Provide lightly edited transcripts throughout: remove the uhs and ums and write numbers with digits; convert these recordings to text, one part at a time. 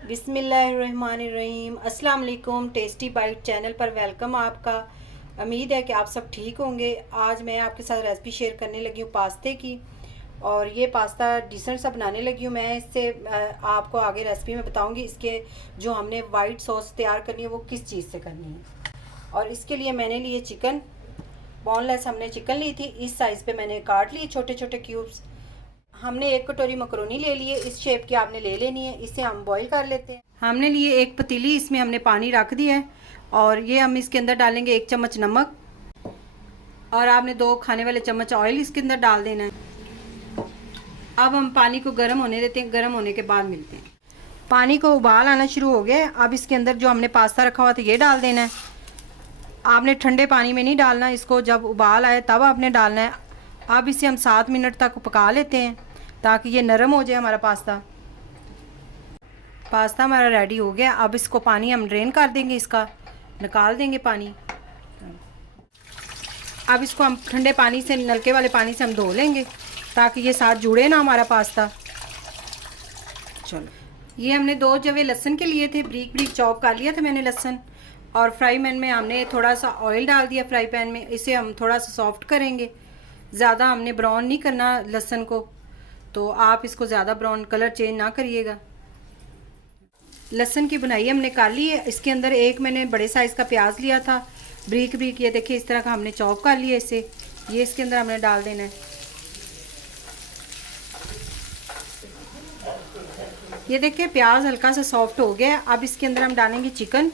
बिस्मिल्लाहिर्रहमानिर्रहीम। अस्सलाम वालेकुम। टेस्टी बाइट चैनल पर वेलकम आपका। उम्मीद है कि आप सब ठीक होंगे। आज मैं आपके साथ रेसिपी शेयर करने लगी हूँ पास्ते की, और ये पास्ता डिसेंट सा बनाने लगी हूँ मैं। इससे आपको आगे रेसिपी में बताऊँगी इसके जो हमने वाइट सॉस तैयार करनी है वो किस चीज़ से करनी है। और इसके लिए मैंने लिए चिकन, बोनलेस हमने चिकन ली थी। इस साइज़ पे मैंने काट लिए छोटे छोटे क्यूब्स। हमने एक कटोरी मकरोनी ले ली है, इस शेप की आपने ले लेनी है। इसे हम बॉईल कर लेते हैं। हमने लिए एक पतीली, इसमें हमने पानी रख दिया है और ये हम इसके अंदर डालेंगे 1 चम्मच नमक, और आपने 2 खाने वाले चम्मच ऑयल इसके अंदर डाल देना है। अब हम पानी को गर्म होने देते हैं, गर्म होने के बाद मिलते हैं। पानी को उबाल आना शुरू हो गया। अब इसके अंदर जो हमने पास्ता रखा हुआ था ये डाल देना है। आपने ठंडे पानी में नहीं डालना इसको, जब उबाल आए तब आपने डालना है। अब इसे हम 7 मिनट तक पका लेते हैं ताकि ये नरम हो जाए हमारा पास्ता। पास्ता हमारा रेडी हो गया। अब इसको पानी हम ड्रेन कर देंगे, इसका निकाल देंगे पानी। अब इसको हम ठंडे पानी से, नलके वाले पानी से हम धो लेंगे ताकि ये साथ जुड़े ना हमारा पास्ता। चलो, ये हमने 2 जवे लहसुन के लिए थे, ब्रीक ब्रीक चॉप कर लिया था मैंने लहसुन। और फ्राई पैन में हमने थोड़ा सा ऑयल डाल दिया फ्राई पैन में। इसे हम थोड़ा सा सॉफ्ट करेंगे, ज़्यादा हमने ब्राउन नहीं करना लहसुन को, तो आप इसको ज़्यादा ब्राउन कलर चेंज ना करिएगा। लहसुन की बुनाई हमने कर ली है। इसके अंदर एक मैंने बड़े साइज़ का प्याज लिया था, ब्रीक ब्रीक, ये देखिए इस तरह का हमने चॉप कर लिया इसे। ये इसके अंदर हमने डाल देना है। ये देखिए प्याज हल्का सा सॉफ्ट हो गया। अब इसके अंदर हम डालेंगे चिकन।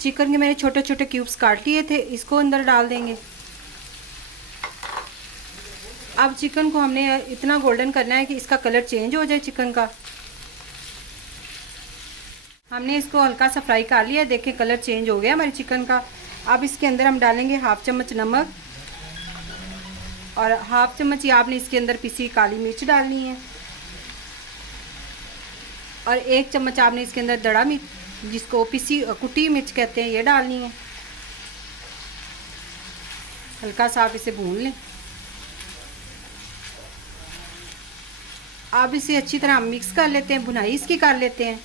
चिकन के मैंने छोटे छोटे क्यूब्स काट लिए थे, इसको अंदर डाल देंगे। अब चिकन को हमने इतना गोल्डन करना है कि इसका कलर चेंज हो जाए चिकन का। हमने इसको हल्का सा फ्राई कर लिया, देखिए कलर चेंज हो गया हमारे चिकन का। अब इसके अंदर हम डालेंगे 1/2 चम्मच नमक, और 1/2 चम्मच ही आपने इसके अंदर पिसी काली मिर्च डालनी है, और 1 चम्मच आपने इसके अंदर दड़ा मिर्च, जिसको पिसी कुटी मिर्च कहते हैं, ये डालनी है। हल्का सा आप इसे भून लें। अब इसे अच्छी तरह मिक्स कर लेते हैं, भुनाई इसकी कर लेते हैं।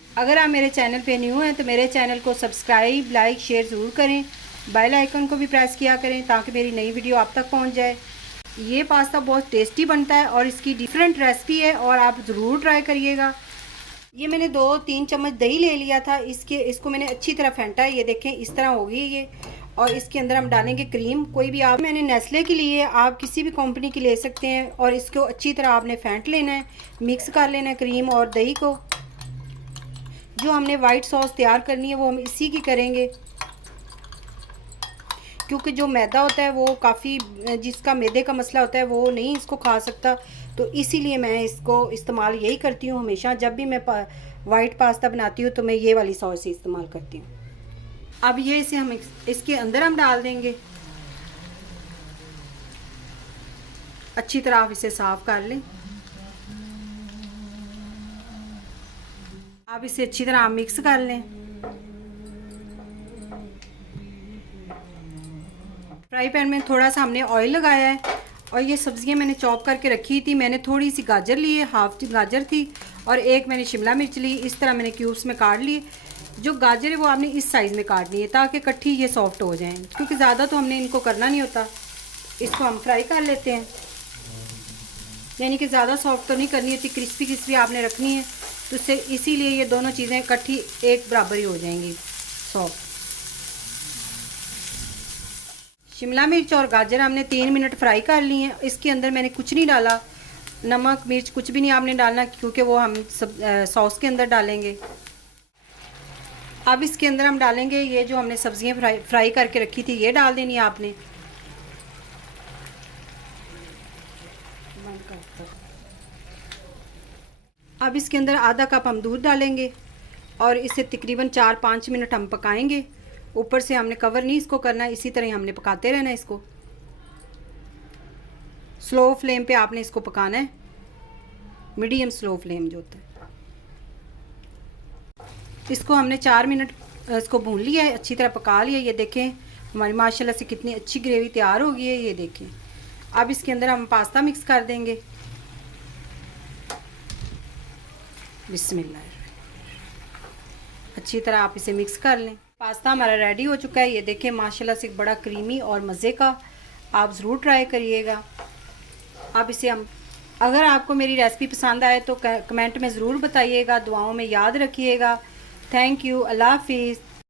अगर आप मेरे चैनल पे न्यू हैं तो मेरे चैनल को सब्सक्राइब, लाइक, शेयर ज़रूर करें। बेल आइकन को भी प्रेस किया करें ताकि मेरी नई वीडियो आप तक पहुंच जाए। ये पास्ता बहुत टेस्टी बनता है और इसकी डिफरेंट रेसिपी है, और आप ज़रूर ट्राई करिएगा। ये मैंने 2-3 चम्मच दही ले लिया था, इसको मैंने अच्छी तरह फेंटा है। ये देखें इस तरह होगी ये। और इसके अंदर हम डालेंगे क्रीम, कोई भी आप, मैंने नेस्ले की ली है, आप किसी भी कंपनी की ले सकते हैं। और इसको अच्छी तरह आपने फेंट लेना है, मिक्स कर लेना है क्रीम और दही को। जो हमने वाइट सॉस तैयार करनी है वो हम इसी की करेंगे, क्योंकि जो मैदा होता है वो काफ़ी, जिसका मैदे का मसला होता है वो नहीं इसको खा सकता, तो इसीलिए मैं इसको इस्तेमाल यही करती हूँ हमेशा। जब भी मैं वाइट पास्ता बनाती हूँ तो मैं ये वाली सॉस ही इस्तेमाल करती हूँ। अब ये इसे हम इसके अंदर हम डाल देंगे। अच्छी तरह आप इसे साफ कर लें। आप इसे अच्छी तरह आप मिक्स कर लें। फ्राई पैन में थोड़ा सा हमने ऑयल लगाया है, और ये सब्जियां मैंने चॉप करके रखी थी। मैंने थोड़ी सी गाजर ली है, 1/2 गाजर थी, और एक मैंने शिमला मिर्च ली। इस तरह मैंने क्यूब्स में काट लिए। जो गाजर है वो आपने इस साइज़ में काटनी है ताकि इकट्ठी ये सॉफ्ट हो जाएं, क्योंकि ज़्यादा तो हमने इनको करना नहीं होता। इसको हम फ्राई कर लेते हैं, यानी कि ज़्यादा सॉफ्ट तो नहीं करनी होती, क्रिस्पी क्रिस्पी आपने रखनी है, तो इससे इसीलिए ये दोनों चीज़ें इकट्ठी एक बराबर ही हो जाएंगी सॉफ्ट। शिमला मिर्च और गाजर हमने 3 मिनट फ्राई कर ली हैं। इसके अंदर मैंने कुछ नहीं डाला, नमक मिर्च कुछ भी नहीं आपने डालना, क्योंकि वो हम सब सॉस के अंदर डालेंगे। अब इसके अंदर हम डालेंगे ये जो हमने सब्जियां फ्राई करके रखी थी, ये डाल देनी है आपने। अब इसके अंदर आधा कप हम दूध डालेंगे, और इसे तकरीबन 4-5 मिनट हम पकाएंगे। ऊपर से हमने कवर नहीं इसको करना, इसी तरह हमने पकाते रहना है इसको। स्लो फ्लेम पे आपने इसको पकाना है, मीडियम स्लो फ्लेम जो होता है। इसको हमने 4 मिनट इसको भून लिया है, अच्छी तरह पका लिया। ये देखें हमारी माशाल्लाह से कितनी अच्छी ग्रेवी तैयार हो गई है, ये देखें। अब इसके अंदर हम पास्ता मिक्स कर देंगे। बिस्मिल्लाह। अच्छी तरह आप इसे मिक्स कर लें। पास्ता हमारा रेडी हो चुका है। ये देखें माशाल्लाह से बड़ा क्रीमी और मज़े का, आप ज़रूर ट्राई करिएगा। अब इसे हम, अगर आपको मेरी रेसिपी पसंद आए तो कमेंट में ज़रूर बताइएगा। दुआओं में याद रखिएगा। Thank you. अल्लाह हाफिज़।